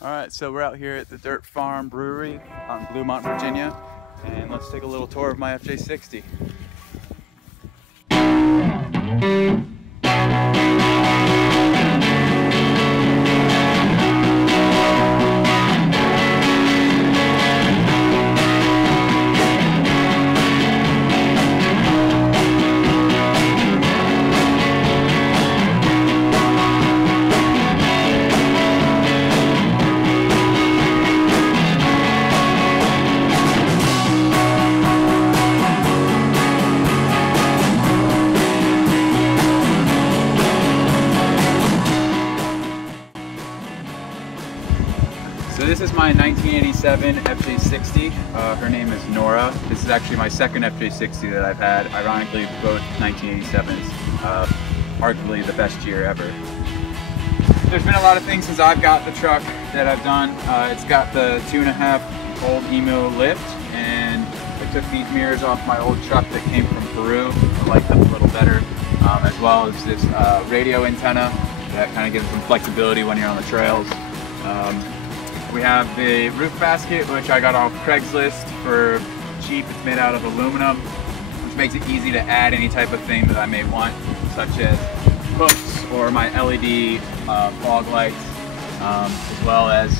Alright, so we're out here at the Dirt Farm Brewery on Bluemont, Virginia, and let's take a little tour of my Fj60. So this is my 1987 Fj60. Her name is Nora. This is actually my second Fj60 that I've had. Ironically, both 1987s. Arguably the best year ever. There's been a lot of things since I've got the truck that I've done. It's got the 2.5 old Emo lift, and I took these mirrors off my old truck that came from Peru. I like them a little better, as well as this radio antenna that kind of gives some flexibility when you're on the trails. We have the roof basket, which I got off Craigslist for cheap. It's made out of aluminum, which makes it easy to add any type of thing that I may want, such as hooks or my LED fog lights, as well as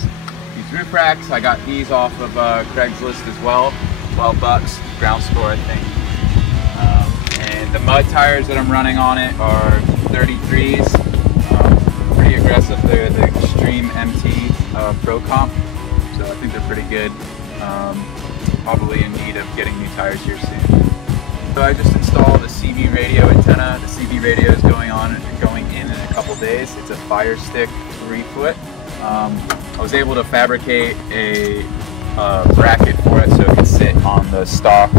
these roof racks. I got these off of Craigslist as well, 12 bucks, ground score I think. And the mud tires that I'm running on it are 33s, pretty aggressive. They're the Extreme MT Pro Comp, so I think they're pretty good. Probably in need of getting new tires here soon. So I just installed a CB radio antenna. The CB radio is going in a couple days. It's a Fire Stick 3-foot. I was able to fabricate a bracket for it so it can sit on the stock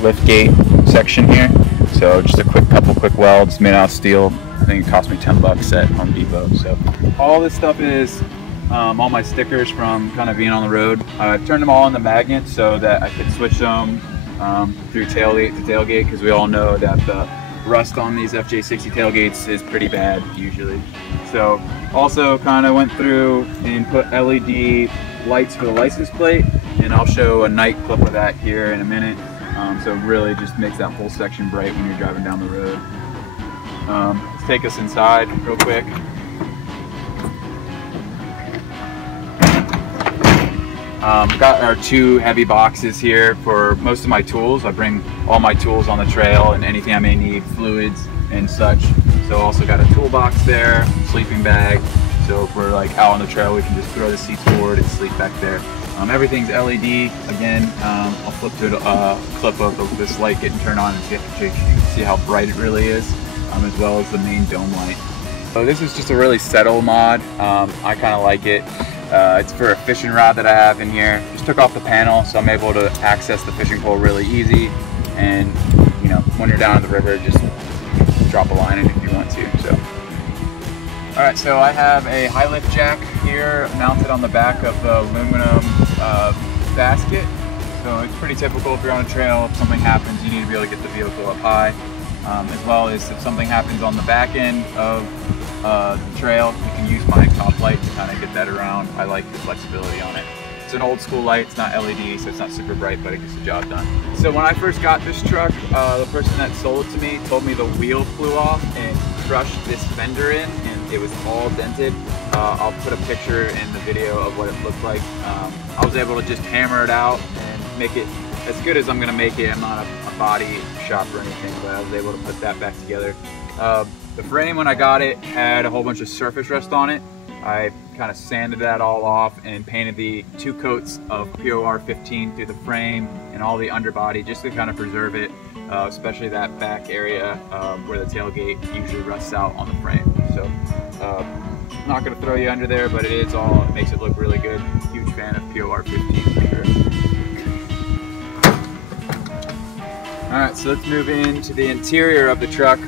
lift gate section here. So just a couple quick welds made out of steel. I think it cost me 10 bucks at Home Depot. So all this stuff is all my stickers from kind of being on the road. I've turned them all into magnets so that I could switch them through tailgate to tailgate, because we all know that the rust on these Fj60 tailgates is pretty bad usually. So also kind of went through and put LED lights for the license plate, and I'll show a night clip of that here in a minute. So it really just makes that whole section bright when you're driving down the road. Let's take us inside real quick. Got our 2 heavy boxes here for most of my tools. I bring all my tools on the trail and anything I may need, fluids and such. So also got a toolbox there, sleeping bag. So if we're like out on the trail, we can just throw the seats forward and sleep back there. Everything's LED. Again, I'll flip to a clip of this light getting turned on and so you can see how bright it really is, as well as the main dome light. So this is just a really settle mod. I kind of like it. It's for a fishing rod that I have in here. Just took off the panel, so I'm able to access the fishing pole really easy. And you know, when you're down in the river, just drop a line in if you want to. So, all right, so I have a high lift jack here mounted on the back of the aluminum basket. So it's pretty typical if you're on a trail. If something happens, you need to be able to get the vehicle up high. As well as if something happens on the back end of the trail, you can use my top light to kind of get that around. I like the flexibility on it. It's an old school light, it's not LED, so it's not super bright, but it gets the job done. So when I first got this truck, the person that sold it to me told me the wheel flew off and crushed this fender in, and it was all dented. I'll put a picture in the video of what it looked like. I was able to just hammer it out and make it as good as I'm gonna make it. I'm not a body shop or anything, but I was able to put that back together. The frame, when I got it, had a whole bunch of surface rust on it. I kind of sanded that all off and painted the 2 coats of POR 15 through the frame and all the underbody just to kind of preserve it, especially that back area where the tailgate usually rusts out on the frame. So I'm not going to throw you under there, but it makes it look really good. Huge fan of POR 15 for sure. Alright, so let's move into the interior of the truck.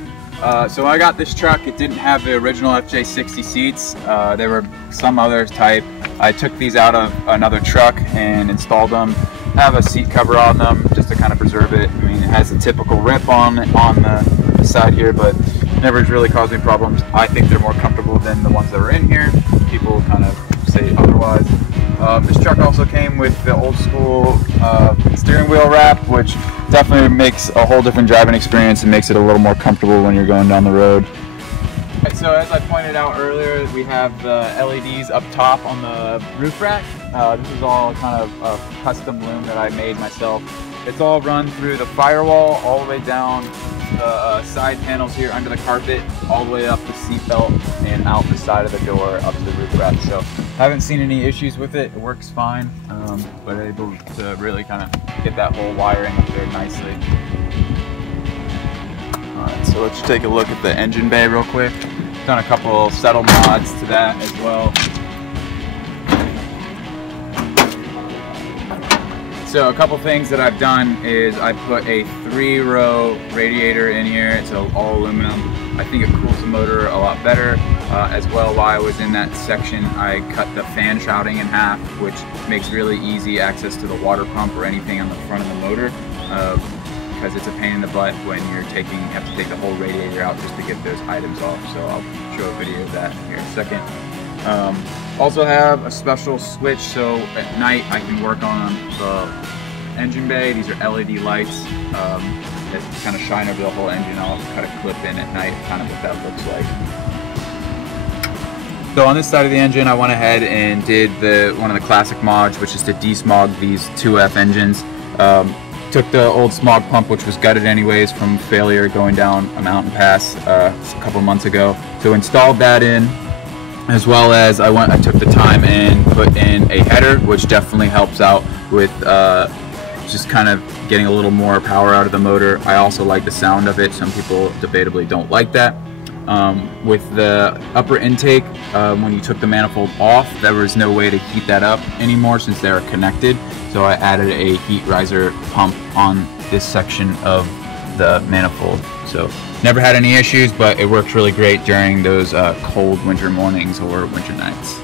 So when I got this truck, it didn't have the original Fj60 seats. There were some other type. I took these out of another truck and installed them. Have a seat cover on them just to kind of preserve it. I mean, it has a typical rip on the side here, but never really caused me problems. I think they're more comfortable than the ones that were in here. People kind of say say otherwise. This truck also came with the old school steering wheel wrap, which definitely makes a whole different driving experience and makes it a little more comfortable when you're going down the road. So as I pointed out earlier, we have the LEDs up top on the roof rack. This is all kind of a custom loom that I made myself. It's all run through the firewall, all the way down the side panels here under the carpet, all the way up the seat belt and out the side of the door up to the roof rack. So haven't seen any issues with it. It works fine, but able to really kind of get that whole wiring up there nicely. Alright, so let's take a look at the engine bay real quick. Done a couple settle mods to that as well. So a couple things that I've done is I put a 3-row radiator in here. It's all aluminum. I think it cools the motor a lot better. As well, while I was in that section, I cut the fan shrouding in half, which makes really easy access to the water pump or anything on the front of the motor. Because it's a pain in the butt when you have to take the whole radiator out just to get those items off. So I'll show a video of that here in a second. Also have a special switch, so at night I can work on the engine bay. These are LED lights that kind of shine over the whole engine. I'll cut a clip in at night, kind of what that looks like. So on this side of the engine, I went ahead and did one of the classic mods, which is to desmog these 2F engines. Took the old smog pump, which was gutted anyways from failure going down a mountain pass a couple months ago. So installed that in, as well as I took the time and put in a header, which definitely helps out with just kind of getting a little more power out of the motor. I also like the sound of it. Some people debatably don't like that. With the upper intake, when you took the manifold off, there was no way to heat that up anymore since they are connected. So I added a heat riser pump on this section of the manifold. So never had any issues, but it works really great during those cold winter mornings or winter nights.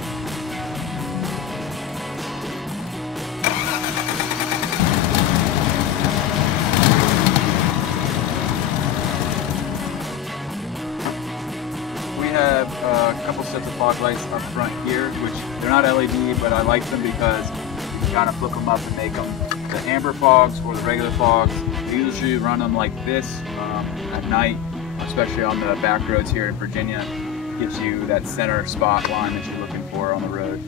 We have a couple sets of fog lights up front here, which they're not LED, but I like them because you kind of flip them up and make them the amber fogs or the regular fogs. We usually run them like this at night, especially on the back roads here in Virginia. Gives you that center spot line that you're looking for on the road.